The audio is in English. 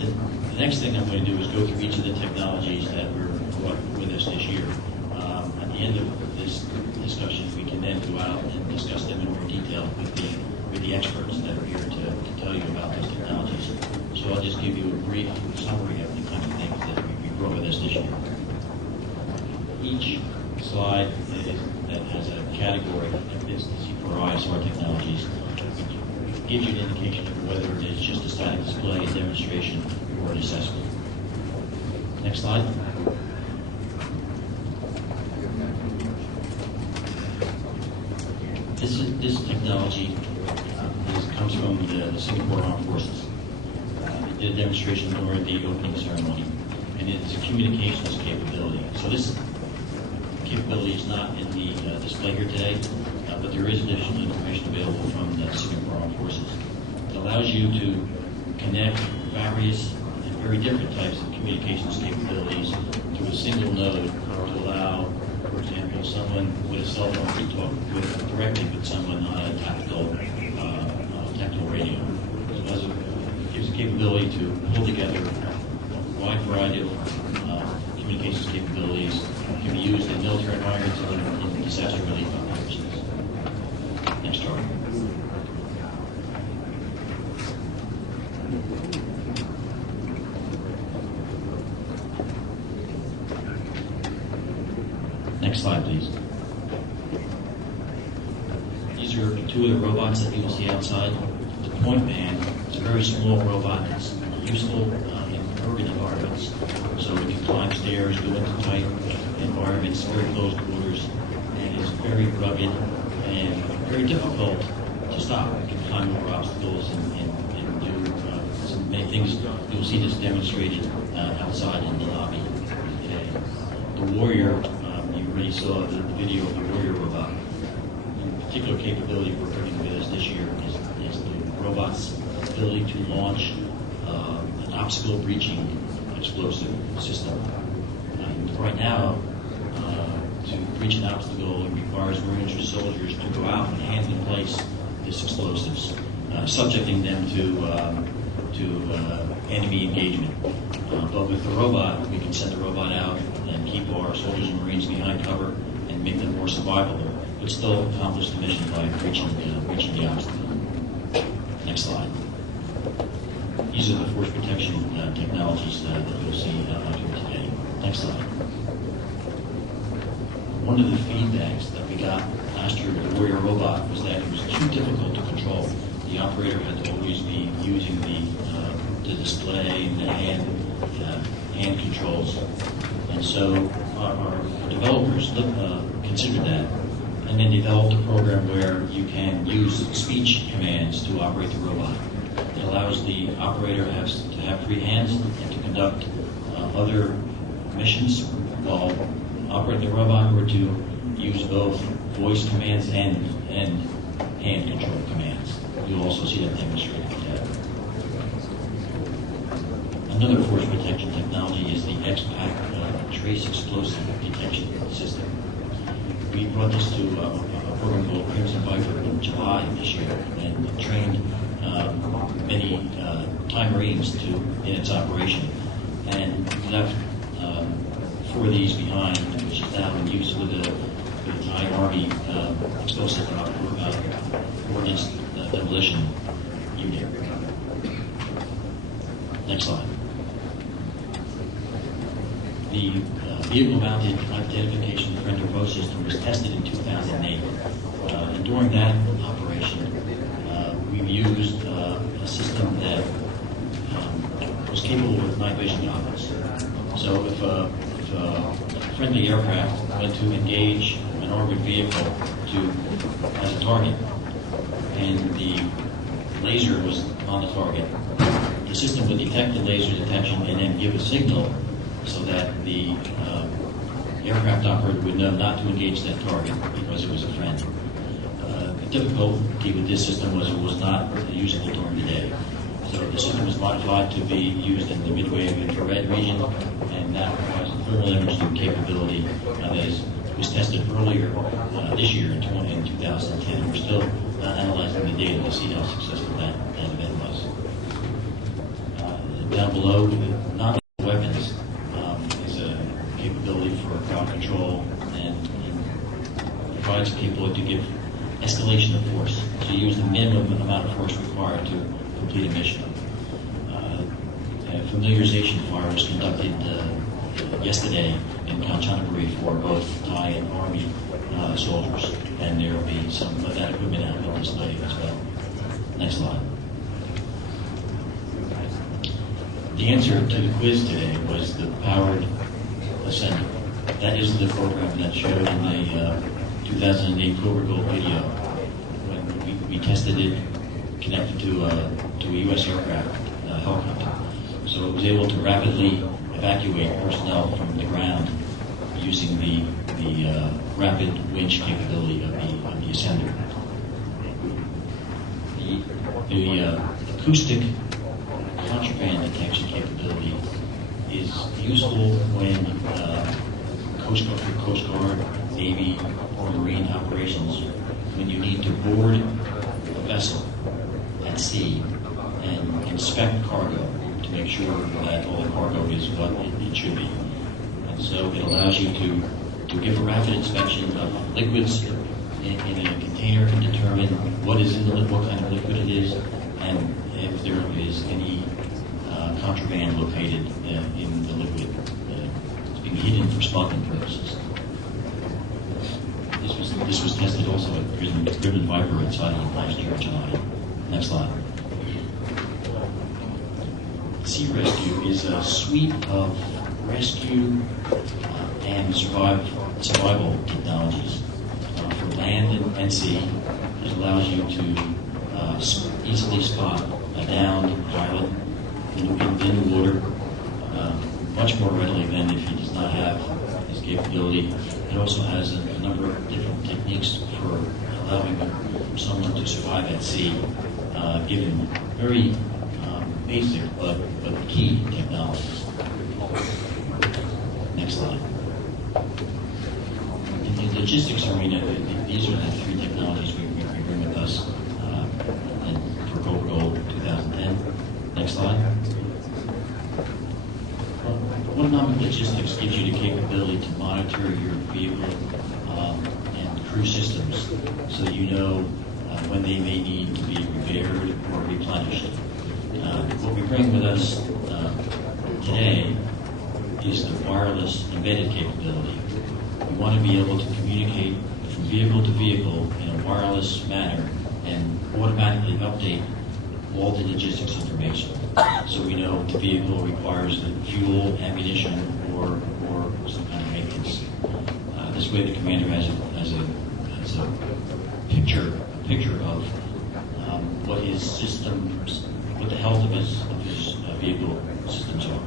The next thing I'm going to do is go through each of the technologies that were brought with us this year. At the end of this discussion, we can then go out and discuss them in more detail with the experts that are here to tell you about those technologies. So I'll just give you a brief summary of the kind of things that we brought with us this year. Each slide that has a category of this C4I SR technologies gives you an indication of whether it is just a static display, a demonstration, or an assessment. Next slide. This technology comes from the Singapore Armed Forces. They did a demonstration during the opening ceremony, and it's a communications capability. So this capability is not in the display here today, but there is additional information available from the Singapore Armed Forces. It allows you to connect various and very different types of communications capabilities to a single node to allow, for example, someone with a cell phone to talk directly with someone on a tactical radio. So it gives a capability to pull together a wide variety of communications capabilities. It can be used in military environments and in disaster relief operations. Next chart. Next slide, please. These are two of the robots that you will see outside. The point man is a very small robot that's useful in urban environments. So it can climb stairs, go into tight environments, very close quarters, and is very rugged and very difficult to stop. It can climb over obstacles and do many things. You'll see this demonstrated outside in the lobby today. The Warrior, you already saw the video of the Warrior robot. The particular capability we're bringing with us this year is the robot's ability to launch an obstacle breaching explosive system. Right now, to breach an obstacle, it requires Marines or soldiers to go out and hand in place these explosives, subjecting them to enemy engagement. But with the robot, we can send the robot out and keep our soldiers and Marines behind cover and make them more survivable, but still accomplish the mission by breaching the obstacle. Next slide. These are the force protection technologies that you'll see out here today. Next slide. One of the feedbacks that we got last year with the Warrior robot was that it was too difficult to control. The operator had to always be using the display and the hand controls. And so our developers considered that and then developed a program where you can use speech commands to operate the robot. It allows the operator to have free hands and to conduct other missions while operating the robot, or to use both voice commands and hand control commands. You'll also see that demonstrated today. Another force protection technology is the XPAC trace explosive detection system. We brought this to a program called Crimson Viper in July of this year and trained many Thai Marines in its operation, and left 4 of these behind, which is now in use with the Thai Army explosive ordnance demolition unit. Next slide. The vehicle-mounted identification friend or foe system was tested in 2008. And during that operation, we've used a system that was capable with night vision goggles. So if a friendly aircraft went to engage an armored vehicle as a target, and the laser was on the target, the system would detect the laser detection and then give a signal so that the aircraft operator would know not to engage that target because it was a friend. The difficulty with this system was it was not usable during the day. So the system was modified to be used in the midwave infrared region, and that provides a thermal imaging capability that was tested earlier this year in 2010. We're still analyzing the data to see how successful that event was. Down below, not weapons, is a capability for ground control and provides capability to give escalation of force. So you use the minimum amount of force required to complete a mission. A familiarization fire was conducted yesterday in Kanchanaburi for both Thai and Army soldiers, and there will be some of that equipment out on display as well. Next slide. The answer to the quiz today was the powered ascender. That is the program that showed in the 2008 Cobra Gold video when we tested it connected to a U.S. aircraft helicopter. So it was able to rapidly evacuate personnel from the ground using the rapid winch capability of the ascender. The acoustic contraband detection capability is useful when Coast Guard, Navy, or Marine operations, when you need to board a vessel at sea and inspect cargo to make sure that all the cargo is what it should be. And so it allows you to give a rapid inspection of liquids in a container and determine what is in the liquid, what kind of liquid it is, and if there is any contraband located in the liquid. It's being hidden for smuggling purposes. This was tested also at Ribbon Viper inside of last year in July. Next slide. Sea rescue is a suite of rescue and survival technologies for land and sea. It allows you to easily spot a downed pilot in the water much more readily than if he does not have this capability. It also has a number of different techniques for allowing someone to survive at sea, given very basic but key technologies. Next slide. In the logistics arena, these are the three technologies we bring with us for Cobra Gold 2010. Next slide. Autonomic logistics gives you the capability to monitor your vehicle and crew systems so that you know when they may need to be repaired or replenished. What we bring with us today is the wireless embedded capability. We want to be able to communicate from vehicle to vehicle in a wireless manner and automatically update all the logistics information. So we know if the vehicle requires the fuel, ammunition, or some kind of maintenance. This way the commander has a picture of what his systems, what the health of his vehicle systems are.